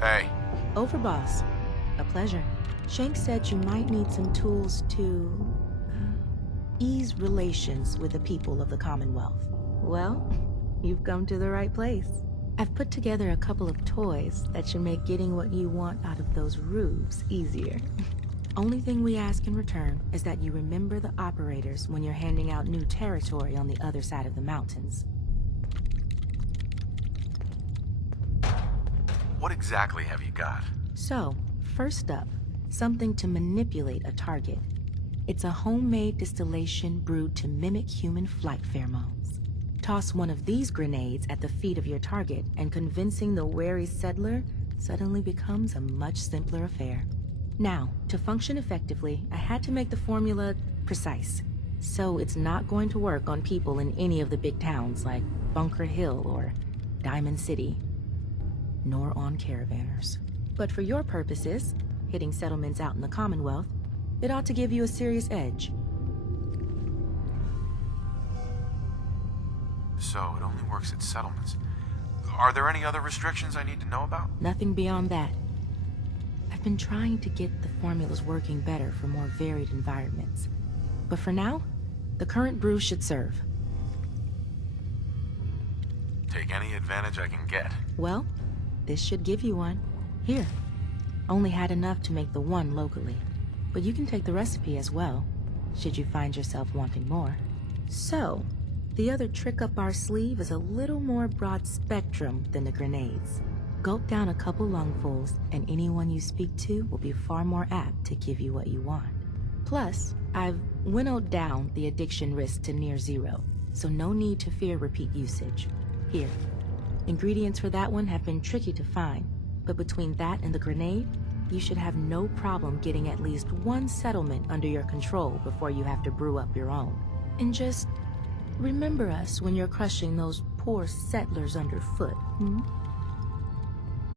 Hey. Over, boss. A pleasure. Shank said you might need some tools to ease relations with the people of the Commonwealth. Well, you've come to the right place. I've put together a couple of toys that should make getting what you want out of those roofs easier. Only thing we ask in return is that you remember the operators when you're handing out new territory on the other side of the mountains. What exactly have you got? So, first up, something to manipulate a target. It's a homemade distillation brewed to mimic human flight pheromones. Toss one of these grenades at the feet of your target, and convincing the wary settler suddenly becomes a much simpler affair. Now, to function effectively, I had to make the formula precise. So it's not going to work on people in any of the big towns like Bunker Hill or Diamond City, nor on caravanners. But for your purposes, hitting settlements out in the Commonwealth, it ought to give you a serious edge. So, it only works at settlements. Are there any other restrictions I need to know about? Nothing beyond that. I've been trying to get the formulas working better for more varied environments. But for now, the current brew should serve. Take any advantage I can get. Well, this should give you one. Here. Only had enough to make the one locally. But you can take the recipe as well, should you find yourself wanting more. So, the other trick up our sleeve is a little more broad spectrum than the grenades. Gulp down a couple lungfuls, and anyone you speak to will be far more apt to give you what you want. Plus, I've winnowed down the addiction risk to near zero, so no need to fear repeat usage. Here, ingredients for that one have been tricky to find, but between that and the grenade, you should have no problem getting at least one settlement under your control before you have to brew up your own. And just remember us when you're crushing those poor settlers underfoot,